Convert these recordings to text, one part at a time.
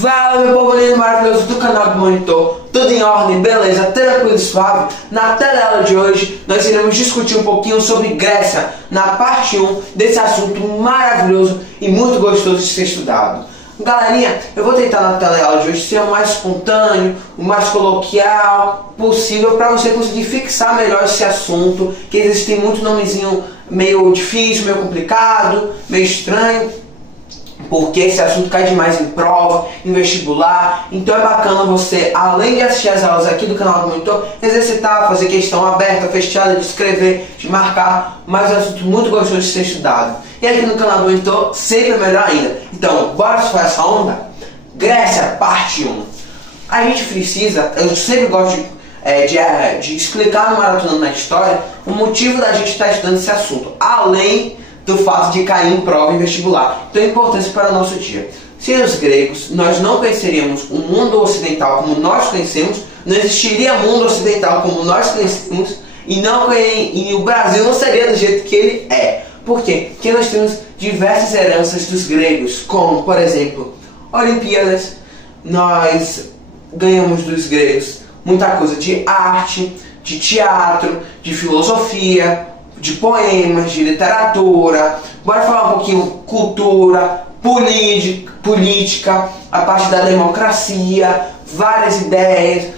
Fala, meu povo lindo maravilhoso do canal do Monitor, tudo em ordem, beleza, tranquilo e suave. Na tela de hoje nós iremos discutir um pouquinho sobre Grécia, na parte 1 desse assunto maravilhoso e muito gostoso de ser estudado. Galerinha, eu vou tentar na tela de hoje ser o mais espontâneo, o mais coloquial possível para você conseguir fixar melhor esse assunto, que existe muito nomezinho meio difícil, meio complicado, meio estranho, porque esse assunto cai demais em prova, em vestibular. Então é bacana você, além de assistir as aulas aqui do canal do Monitor, exercitar, fazer questão aberta, fechada, de escrever, de marcar, mas é um assunto muito gostoso de ser estudado. E aqui no canal do Monitor, sempre melhor ainda. Então, bora surfar essa onda? Grécia, parte 1. A gente precisa, eu sempre gosto de explicar no Maratona na História o motivo da gente estar estudando esse assunto, além do fato de cair em prova em vestibular. Então é importante para o nosso dia. Sem os gregos, nós não conheceríamos o mundo ocidental como nós conhecemos, não existiria mundo ocidental como nós conhecemos, e o Brasil não seria do jeito que ele é. Por quê? Porque nós temos diversas heranças dos gregos, como, por exemplo, Olimpíadas. Nós ganhamos dos gregos muita coisa de arte, de teatro, de filosofia, de poemas, de literatura. Bora falar um pouquinho cultura, política, a parte da democracia, várias ideias,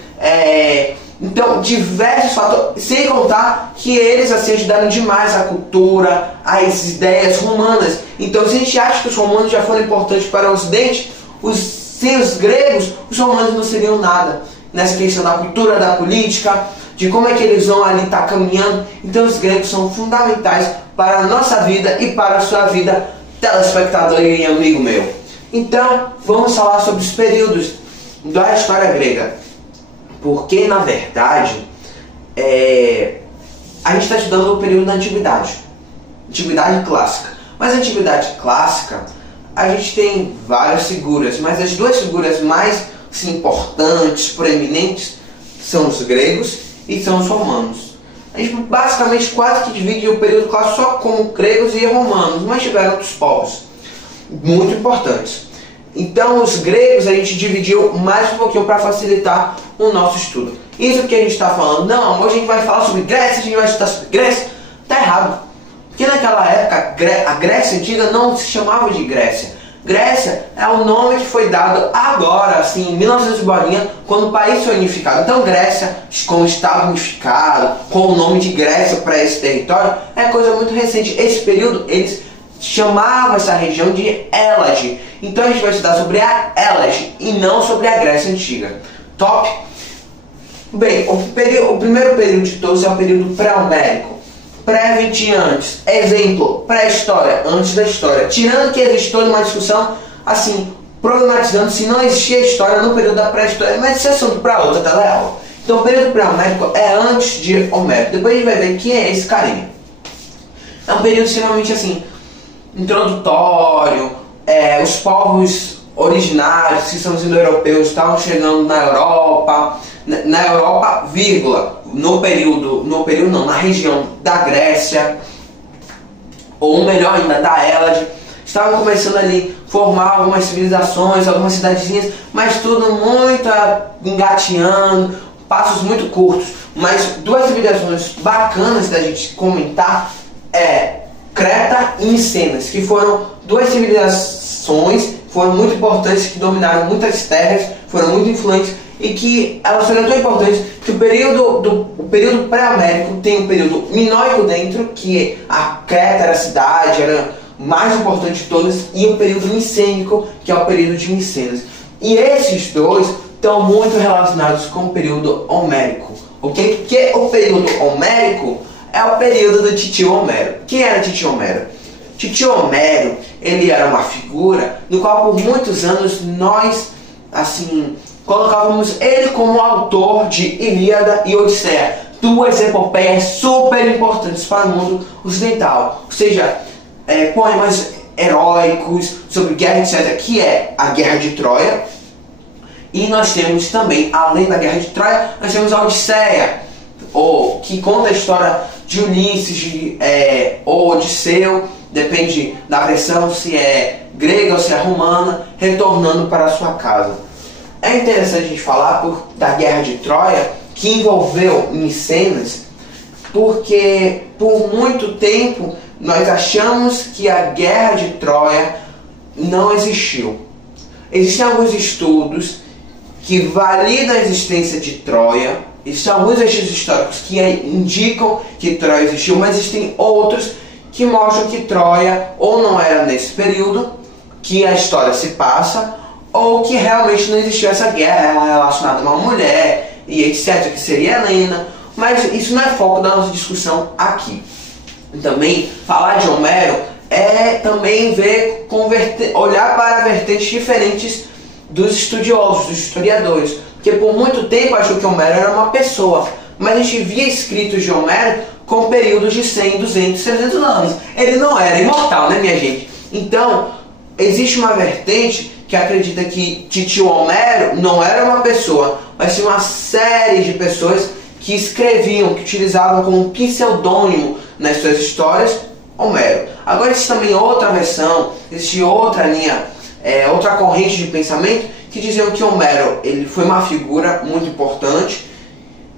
então diversos fatores, sem contar que eles assim ajudaram demais a cultura, as ideias romanas. Então se a gente acha que os romanos já foram importantes para o Ocidente, sem os gregos, os romanos não seriam nada nessa questão da cultura, da política, de como é que eles vão ali estar caminhando. Então os gregos são fundamentais para a nossa vida e para a sua vida, telespectador e amigo meu. Então vamos falar sobre os períodos da história grega, porque na verdade a gente está estudando o período da antiguidade clássica. Mas a antiguidade clássica a gente tem várias figuras, mas as duas figuras mais assim, importantes, proeminentes, são os gregos e são os romanos. A gente basicamente quase que divide o período clássico só com gregos e romanos, mas tiveram outros povos muito importantes. Então os gregos a gente dividiu mais um pouquinho para facilitar o nosso estudo. Isso que a gente está falando, não, hoje a gente vai falar sobre Grécia, a gente vai estudar sobre Grécia, está errado. Porque naquela época a Grécia antiga não se chamava de Grécia. Grécia é o nome que foi dado agora, assim, em 1900 e bolinha, quando o país foi unificado. Então Grécia, com o estado unificado, com o nome de Grécia para esse território, é coisa muito recente. Esse período, eles chamavam essa região de Hélade. Então a gente vai estudar sobre a Hélade e não sobre a Grécia Antiga. Top? Bem, o primeiro período de todos é o período pré-homérico. Pré-20 antes, exemplo, pré-história, antes da história. Tirando que existe toda uma discussão, assim, problematizando se não existia história no período da pré-história, mas isso é assunto para outra teleaula. Então o período pré-homérico é antes de Homero. Depois a gente vai ver quem é esse carinha. É um período extremamente assim, introdutório, os povos originários, que são os indo-europeus, estavam chegando na Europa, vírgula, na região da Grécia, ou melhor ainda, da Hélade. Estavam começando ali a formar algumas civilizações, algumas cidadezinhas, mas tudo muito engateando, passos muito curtos. Mas duas civilizações bacanas da gente comentar Creta e Micenas, que foram duas civilizações, foram muito importantes, que dominaram muitas terras, foram muito influentes, e que elas foram tão importantes que o período pré-homérico tem um período minoico dentro, que a Creta era a cidade, era mais importante de todas, e o período micênico, que é o período de Micenas. E esses dois estão muito relacionados com o período homérico. Okay? Porque o período homérico é o período do titio Homero. Quem era titio Homero? Titio Homero, ele era uma figura no qual por muitos anos nós, assim, colocávamos ele como autor de Ilíada e Odisseia, duas epopeias super importantes para o mundo ocidental. Ou seja, poemas heróicos sobre guerra, etc., que é a Guerra de Troia. E nós temos também, além da Guerra de Troia, nós temos a Odisseia, que conta a história de Ulisses, ou Odisseu, depende da versão, se é grega ou se é romana, retornando para a sua casa. É interessante a gente falar da Guerra de Troia, que envolveu Micenas, porque por muito tempo nós achamos que a Guerra de Troia não existiu. Existem alguns estudos que validam a existência de Troia, existem alguns registros históricos que indicam que Troia existiu, mas existem outros que mostram que Troia ou não era nesse período que a história se passa, ou que realmente não existiu essa guerra relacionada a uma mulher e etc, que seria Helena, mas isso não é foco da nossa discussão aqui. E também falar de Homero é também olhar para vertentes diferentes dos estudiosos, dos historiadores, porque por muito tempo achou que Homero era uma pessoa, mas a gente via escritos de Homero com períodos de 100, 200, 300 anos. Ele não era imortal, né, minha gente? Então, existe uma vertente que acredita que Titio Homero não era uma pessoa, mas sim uma série de pessoas que escreviam, que utilizavam como pseudônimo nas suas histórias Homero. Agora existe também outra versão, existe outra linha, outra corrente de pensamento que diziam que Homero ele foi uma figura muito importante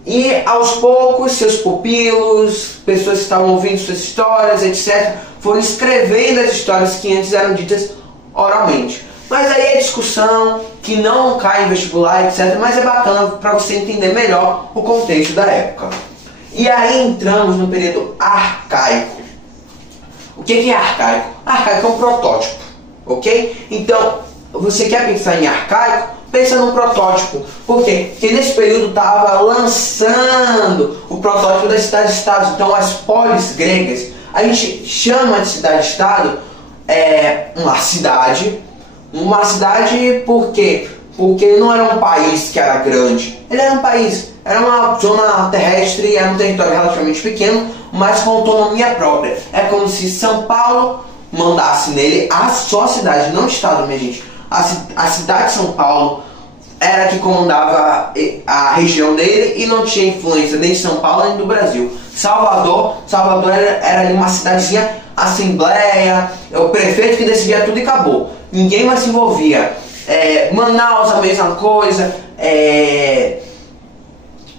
e aos poucos seus pupilos, pessoas que estavam ouvindo suas histórias, etc., foram escrevendo as histórias que antes eram ditas oralmente. Mas aí é discussão que não cai em vestibular, etc., mas é bacana para você entender melhor o contexto da época. E aí entramos no período arcaico. O que é arcaico? Arcaico é um protótipo, ok? Então, você quer pensar em arcaico? Pensa num protótipo. Por quê? Porque nesse período estava lançando o protótipo das cidades-estados, então as polis gregas. A gente chama de cidade-estado uma cidade por quê? Porque não era um país que era grande. Ele era um país, era uma zona terrestre, era um território relativamente pequeno, mas com autonomia própria. É como se São Paulo mandasse nele a só cidade, não o estado, minha gente. A cidade de São Paulo era que comandava a região dele e não tinha influência nem de São Paulo nem do Brasil. Salvador era ali uma cidadezinha, assembleia, o prefeito que decidia tudo e acabou. Ninguém mais se envolvia. Manaus a mesma coisa,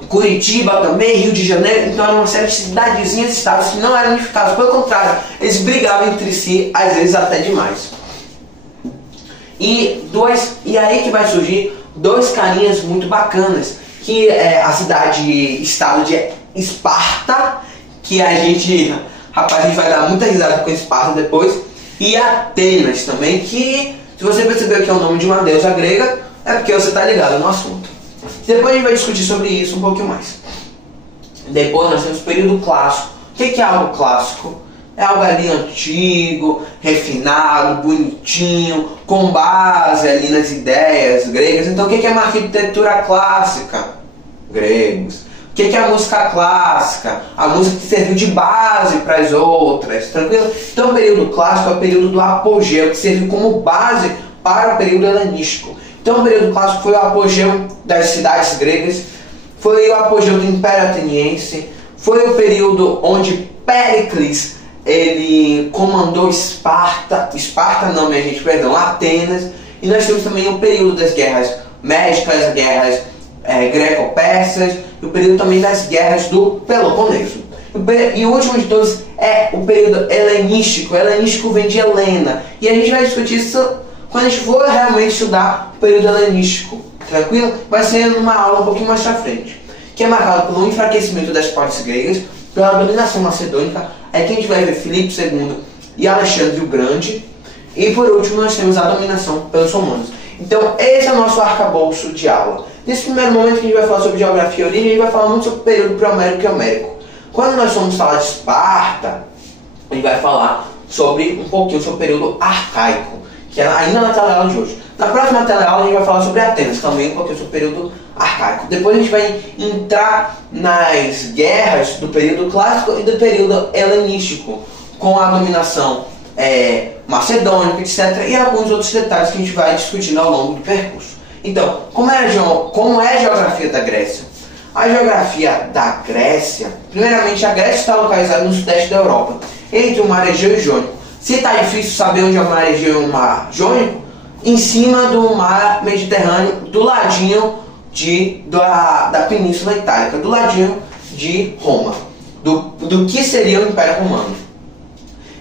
Curitiba também, Rio de Janeiro. Então era uma série de cidadezinhas e estados que não eram unificados, pelo contrário, eles brigavam entre si, às vezes até demais. E aí que vai surgir dois carinhas muito bacanas, que é a cidade-estado de Esparta, que a gente vai dar muita risada com Esparta depois, e Atenas também, que se você percebeu que é o nome de uma deusa grega, é porque você está ligado no assunto. Depois a gente vai discutir sobre isso um pouquinho mais. Depois nós temos o período clássico. O que é algo clássico? É algo ali antigo, refinado, bonitinho, com base ali nas ideias gregas. Então o que é uma arquitetura clássica? Gregos. O que é a música clássica? A música que serviu de base para as outras, tranquilo? Então o período clássico é o período do apogeu, que serviu como base para o período helenístico. Então o período clássico foi o apogeu das cidades gregas, foi o apogeu do Império Ateniense, foi o período onde Péricles ele comandou Atenas, e nós temos também o período das guerras médicas, guerras greco-persas, e o período também das guerras do Peloponeso. E o último de todos é o período helenístico. O helenístico vem de Helena, e a gente vai discutir isso quando a gente for realmente estudar o período helenístico, tranquilo? Vai ser numa aula um pouquinho mais pra frente, que é marcado pelo enfraquecimento das partes gregas, pela dominação macedônica. Aqui a gente vai ver Filipe II e Alexandre o Grande, e por último nós temos a dominação pelos romanos. Então esse é o nosso arcabouço de aula. Nesse primeiro momento que a gente vai falar sobre geografia e origem, a gente vai falar muito sobre o período pré-homérico e homérico. Quando nós formos falar de Esparta, a gente vai falar um pouquinho sobre o período arcaico, que é ainda na teleaula de hoje. Na próxima teleaula a gente vai falar sobre Atenas, também um pouquinho sobre o período arcaico. Depois a gente vai entrar nas guerras do período clássico e do período helenístico, com a dominação macedônica, etc. E alguns outros detalhes que a gente vai discutindo ao longo do percurso. Então, como é a geografia da Grécia? A geografia da Grécia, primeiramente a Grécia está localizada no sudeste da Europa, entre o mar Egeu e Jônico. Se está difícil saber onde é o mar Egeu e o mar Jônico, em cima do mar Mediterrâneo, do ladinho da Península Itálica, do ladinho de Roma, do que seria o Império Romano.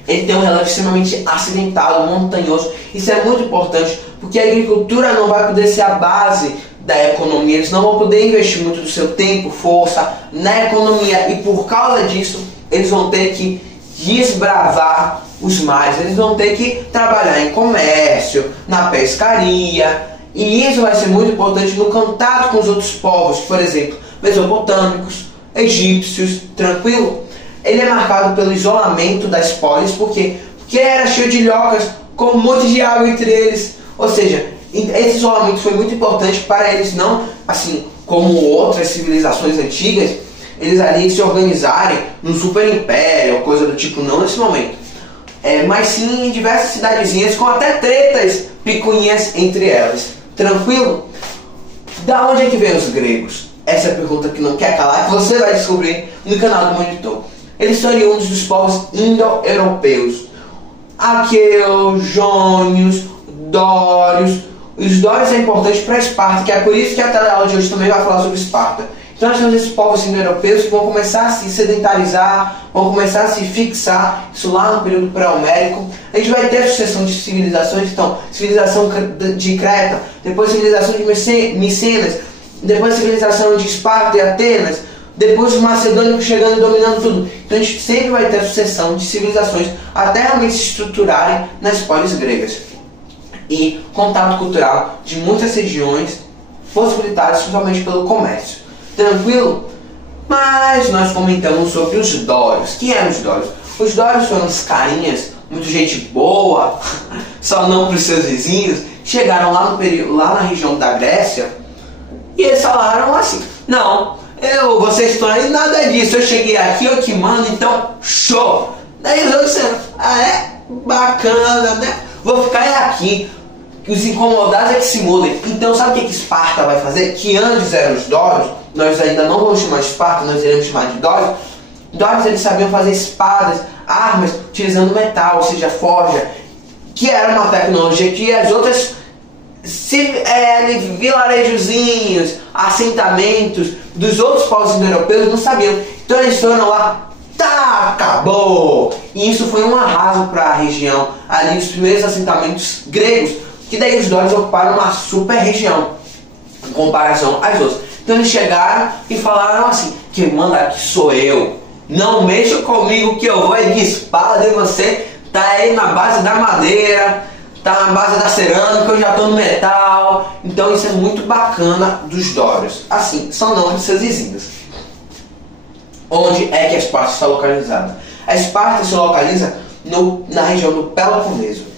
Ele tem um relevo extremamente acidentado, montanhoso. Isso é muito importante, porque a agricultura não vai poder ser a base da economia. Eles não vão poder investir muito do seu tempo, força na economia, e por causa disso eles vão ter que desbravar os mares, eles vão ter que trabalhar em comércio, na pescaria, e isso vai ser muito importante no contato com os outros povos, por exemplo, mesopotâmicos, egípcios, tranquilo? Ele é marcado pelo isolamento das polis, porque era cheio de ilhocas, com um monte de água entre eles, ou seja, esse isolamento foi muito importante para eles não, assim como outras civilizações antigas, eles ali se organizarem num super império, coisa do tipo, não nesse momento. Mas sim em diversas cidadezinhas com até tretas picuinhas entre elas. Tranquilo? Da onde é que vem os gregos? Essa é a pergunta que não quer calar, que você vai descobrir no canal do Monitor. Eles são oriundos dos povos indo-europeus. Aqueus, jônios, dórios. Os dórios é importante para Esparta, que é por isso que a teleaula de hoje também vai falar sobre Esparta. Então nós temos esses povos indo-europeus que vão começar a se sedentarizar, vão começar a se fixar, isso lá no período pré-homérico. A gente vai ter a sucessão de civilizações, então, civilização de Creta, depois civilização de Micenas, depois civilização de Esparta e Atenas, depois os macedônicos chegando e dominando tudo. Então a gente sempre vai ter a sucessão de civilizações até realmente se estruturarem nas polis gregas. E contato cultural de muitas regiões possibilitadas principalmente pelo comércio. Tranquilo? Mas nós comentamos sobre os dórios. Quem eram os dórios? Os dórios foram os carinhas, muito gente boa, só não para os seus vizinhos, chegaram lá na região da Grécia e eles falaram assim: não, vocês estão aí, nada disso, eu cheguei aqui, eu que mando, então show! Daí os outros disseram: ah, é? Bacana, né? Vou ficar aqui. Os incomodados é que se mudem. Então sabe o que Esparta vai fazer? Que antes eram os dórios, nós ainda não vamos chamar de Esparta, nós iremos chamar de dórios. Dórios, eles sabiam fazer espadas, armas, utilizando metal, ou seja, forja, que era uma tecnologia que as outras vilarejozinhos, assentamentos dos outros povos indo-europeus não sabiam. Então eles foram lá, tá, acabou! E isso foi um arraso para a região, ali os primeiros assentamentos gregos, que daí os dórios ocuparam uma super região em comparação às outras. Então eles chegaram e falaram assim: quem manda aqui sou eu, não mexa comigo que eu vou de espada e você tá aí na base da madeira, tá na base da cerâmica, eu já tô no metal. Então isso é muito bacana dos dórios. Assim, são nomes de seus vizinhos. Onde é que a Esparta está localizada? A Esparta se localiza na região do Peloponeso.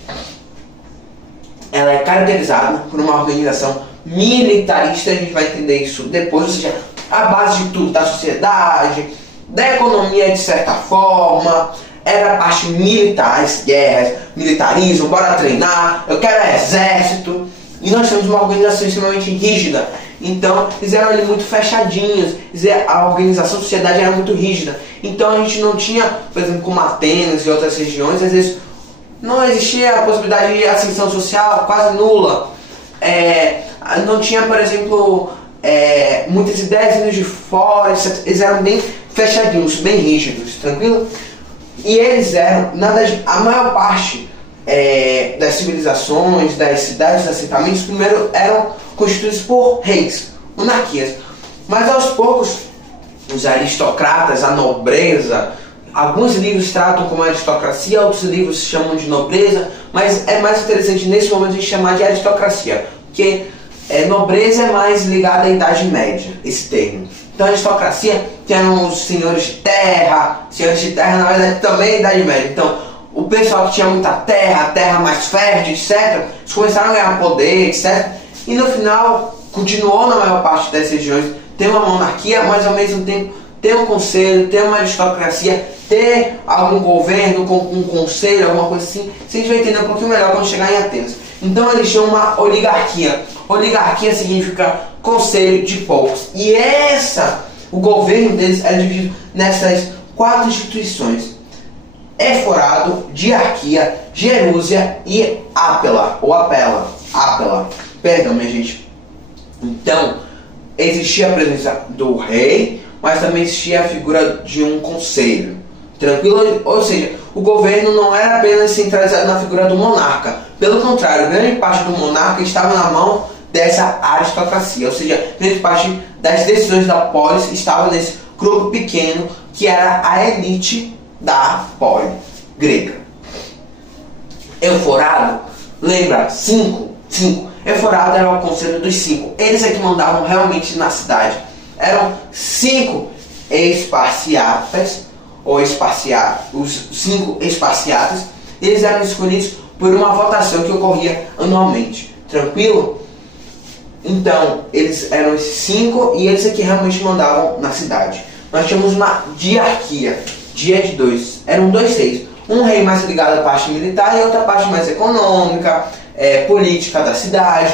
Ela é caracterizada por uma organização militarista, a gente vai entender isso depois, ou seja, a base de tudo, da sociedade, da economia de certa forma, era a parte militar, as guerras, militarismo, bora treinar, eu quero exército, e nós temos uma organização extremamente rígida, então eles eram ali muito fechadinhos, a organização da sociedade era muito rígida, então a gente não tinha, por exemplo, como Atenas e outras regiões, às vezes não existia a possibilidade de ascensão social, quase nula. Não tinha, por exemplo, muitas ideias vindo de fora, eles eram bem fechadinhos, bem rígidos, tranquilo? E eles eram, a maior parte das civilizações, das cidades, dos assentamentos, primeiro eram constituídos por reis, monarquias. Mas aos poucos, os aristocratas, a nobreza, alguns livros tratam como aristocracia, outros livros chamam de nobreza, mas é mais interessante nesse momento a gente chamar de aristocracia, porque nobreza é mais ligada à Idade Média, esse termo. Então a aristocracia, que eram os senhores de terra na verdade também é Idade Média. Então o pessoal que tinha muita terra mais fértil, etc., eles começaram a ganhar poder, etc., e no final continuou na maior parte das regiões ter uma monarquia, mas ao mesmo tempo ter um conselho, ter uma aristocracia, ter algum governo com um conselho, alguma coisa assim. A gente vai entender um pouquinho melhor quando chegar em Atenas. Então eles tinham uma oligarquia. Oligarquia significa conselho de poucos. E o governo deles era dividido nessas 4 instituições. Eforado, Diarquia, Gerúsia e Apela, ou Apela, perdão, minha gente. Então, existia a presença do rei, mas também existia a figura de um conselho. Tranquilo? Ou seja, o governo não era apenas centralizado na figura do monarca. Pelo contrário, grande parte do monarca estava na mão dessa aristocracia. Ou seja, grande parte das decisões da polis estava nesse grupo pequeno que era a elite da polis grega. Euforado, lembra? 5. Euforado era o conselho dos 5. Eles é que mandavam realmente na cidade. Eram 5 esparciatas, os 5 esparciatas. Eles eram escolhidos por uma votação que ocorria anualmente. Tranquilo? Então, eles eram esses 5 e eles é que realmente mandavam na cidade. Nós tínhamos uma diarquia, dia de 2. Eram 2 reis. Um rei mais ligado à parte militar e outra parte mais econômica, política da cidade.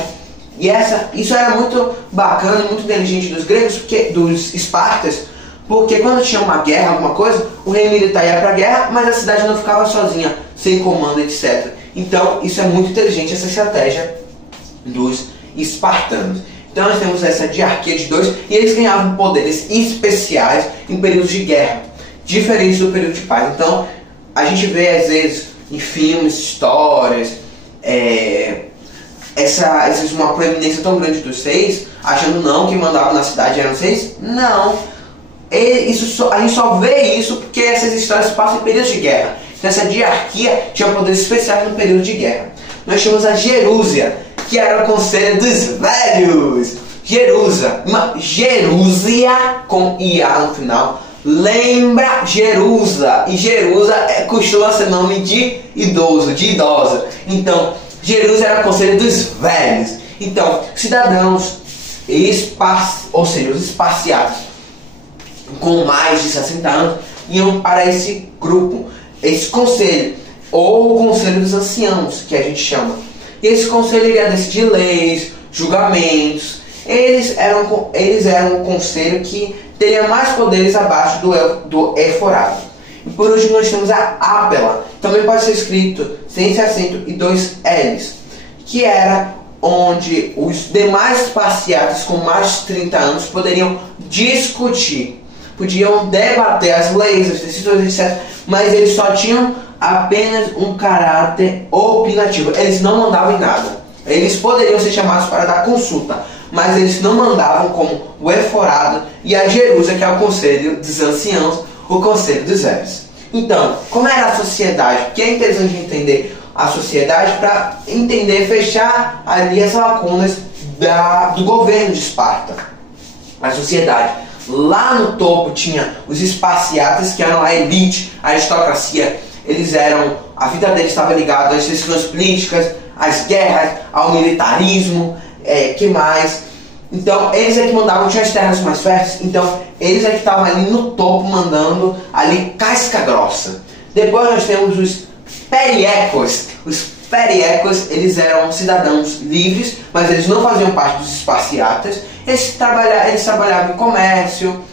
E isso era muito bacana e muito inteligente dos gregos, dos espartas, porque quando tinha uma guerra, alguma coisa, o rei militar ia para a guerra, mas a cidade não ficava sozinha, sem comando, etc. Então, isso é muito inteligente, essa estratégia dos espartanos. Então, nós temos essa diarquia de 2 e eles ganhavam poderes especiais em períodos de guerra, diferentes do período de paz. Então, a gente vê, às vezes, em filmes, histórias, uma proeminência tão grande dos 6, achando não que mandavam na cidade eram 6. Não. A gente só vê isso porque essas histórias passam em períodos de guerra. Então essa diarquia tinha poderes especiais no período de guerra. Nós tínhamos a Gerúsia, que era o conselho dos velhos. Gerúsia com IA no final. Lembra Jerusa. E Jerusa costuma ser nome de idoso, de idosa. Então, Jerusa era o conselho dos velhos. Então, cidadãos, ou seja, os esparciados, com mais de 60 anos, iam para esse grupo, esse conselho, ou o conselho dos anciãos, que a gente chama. E esse conselho iria decidir leis, julgamentos. Eles eram um conselho que teria mais poderes abaixo do eforado. E por último nós temos a Apela, também pode ser escrito sem esse acento e 2 L's, que era onde os demais esparciatas com mais de 30 anos poderiam discutir, podiam debater as leis, as decisões, etc. Mas eles só tinham apenas um caráter opinativo, eles não mandavam em nada. Eles poderiam ser chamados para dar consulta, mas eles não mandavam, como o eforado e a Jerusa, que é o conselho dos anciãos, o conselho dos velhos. Então, como era a sociedade? Porque é interessante entender a sociedade para entender, fechar ali as lacunas do governo de Esparta. A sociedade. Lá no topo tinha os esparciatas, que eram a elite, a aristocracia. A vida deles estava ligada às decisões políticas, às guerras, ao militarismo, que mais? Então, eles é que mandavam, tinha as terras mais férteis, então eles é que estavam ali no topo, mandando ali casca grossa. Depois nós temos os periecos. Os periecos, eles eram cidadãos livres, mas eles não faziam parte dos esparciatas. Eles trabalhavam em comércio,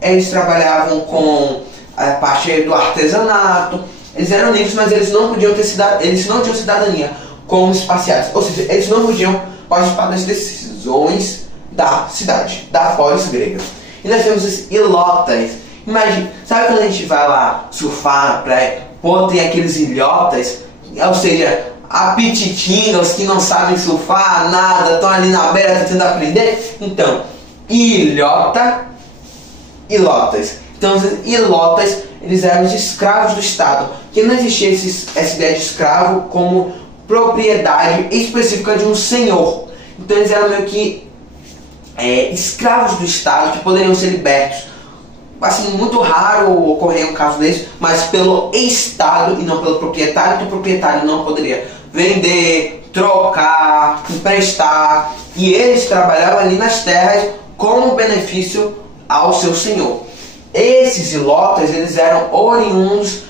eles trabalhavam com a parte do artesanato. Eles eram livres, mas eles não tinham cidadania como esparciatas. Ou seja, eles não podiam participar das decisões da cidade, da polis grega. E nós temos os ilotas. Imagina, sabe quando a gente vai lá surfar na praia, tem aqueles ilhotas, ou seja, apititinhos que não sabem surfar, nada, estão ali na beira tentando aprender? Então, ilotas. Então, os ilotas, eles eram os escravos do Estado, que não existia essa ideia de escravo como propriedade específica de um senhor. Então, eles eram meio que escravos do Estado que poderiam ser libertos. Assim, muito raro ocorrer um caso desse, mas pelo Estado e não pelo proprietário, que o proprietário não poderia vender, trocar, emprestar, e eles trabalhavam ali nas terras como benefício ao seu senhor. Esses ilotas, eles eram oriundos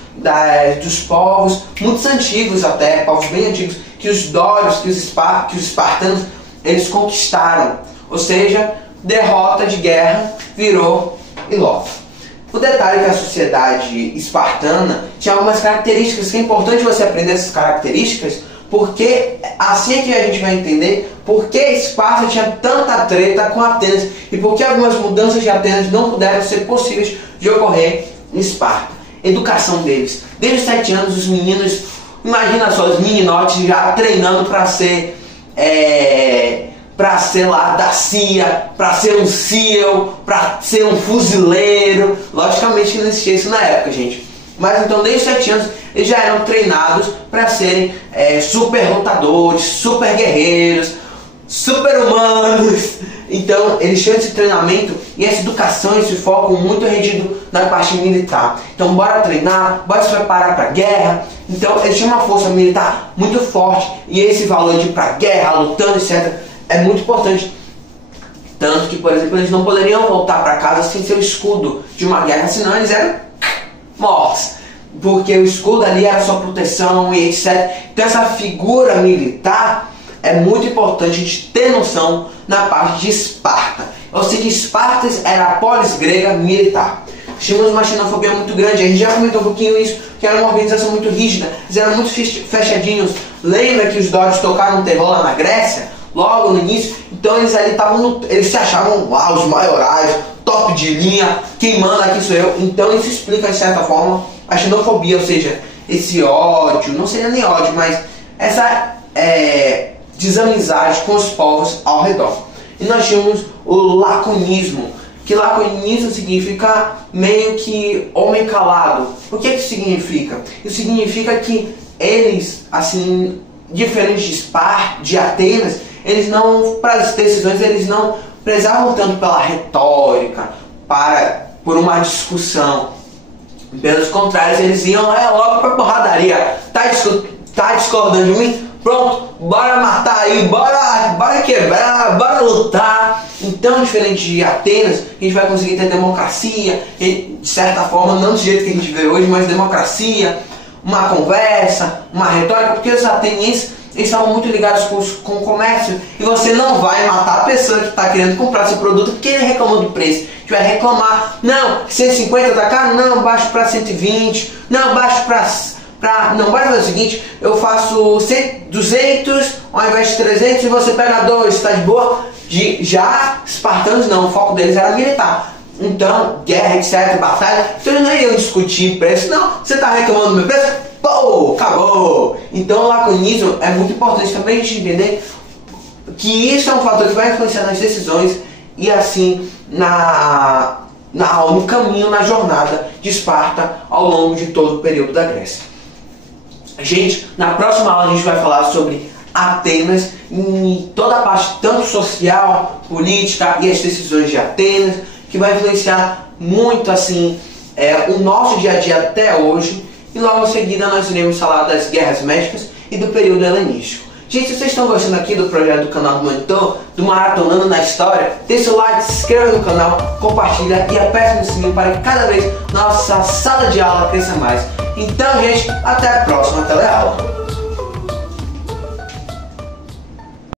dos povos muito antigos, até povos bem antigos, que os dórios, que os espartanos, eles conquistaram. Ou seja, derrota de guerra virou ilota. O detalhe é que a sociedade espartana tinha algumas características que é importante você aprender essas características, porque assim é que a gente vai entender por que Esparta tinha tanta treta com Atenas e por que algumas mudanças de Atenas não puderam ser possíveis de ocorrer em Esparta. Educação deles. Desde os 7 anos, os meninos, imagina só, os meninotes já treinando para ser lá da CIA, para ser um SEAL, para ser um fuzileiro. Logicamente não existia isso na época, gente. Mas então desde os 7 anos eles já eram treinados para serem super lutadores, super guerreiros, super humanos. Então eles tinham esse treinamento e essa educação, esse foco muito rendido na parte militar. Então bora treinar, bora se preparar para a guerra. Então eles tinham uma força militar muito forte e esse valor de ir para a guerra, lutando, etc. é muito importante. Tanto que, por exemplo, eles não poderiam voltar para casa sem seu escudo de uma guerra, senão eles eram mortos. Porque o escudo ali era sua proteção e etc. Então essa figura militar é muito importante a gente ter noção na parte de Esparta. Ou seja, Esparta era a polis grega militar. Tínhamos uma xenofobia muito grande, a gente já comentou um pouquinho isso, que era uma organização muito rígida, eles eram muito fechadinhos. Lembra que os dórios tocaram terror lá na Grécia? Logo no início, então eles ali eles se achavam os maiorais, top de linha, quem manda aqui sou eu. Então isso explica de certa forma a xenofobia, ou seja, esse ódio, não seria nem ódio, mas essa desamizade com os povos ao redor. E nós tínhamos o laconismo, que laconismo significa meio que homem calado. O que isso significa? Isso significa que eles, assim, diferente de Esparta, de Atenas, eles não, para as decisões, eles não prezavam tanto pela retórica, por uma discussão. Pelos contrários, eles iam logo para porradaria. Tá discordando de mim? Pronto, bora matar aí, bora quebrar, bora lutar. Então, diferente de Atenas, a gente vai conseguir ter democracia, de certa forma, não do jeito que a gente vê hoje, mas democracia, uma conversa, uma retórica, porque os atenienses eles estavam muito ligados com o comércio e você não vai matar a pessoa que está querendo comprar seu produto porque ele reclamou do preço. A gente vai reclamar, não, 150 tá caro? Não, baixo para 120, não, baixo para não, bora fazer o seguinte, eu faço 200 ao invés de 300 e você pega 2, tá de boa? Já espartanos não, o foco deles era militar. Então, guerra, etc, batalha, então eles não iam discutir preço, não, você tá reclamando do meu preço? Pô, acabou! Então o laconismo é muito importante também a gente entender que isso é um fator que vai influenciar nas decisões e assim no caminho, na jornada de Esparta ao longo de todo o período da Grécia. Gente, na próxima aula a gente vai falar sobre Atenas e toda a parte tanto social, política e as decisões de Atenas, que vai influenciar muito assim o nosso dia a dia até hoje. E logo em seguida nós iremos falar das guerras médicas e do período helenístico. Gente, se vocês estão gostando aqui do projeto do canal do Monitor, do Maratonando na História, deixa o like, se inscreva no canal, compartilha e aperte no sininho para que cada vez nossa sala de aula cresça mais. Então, gente, até a próxima teleaula.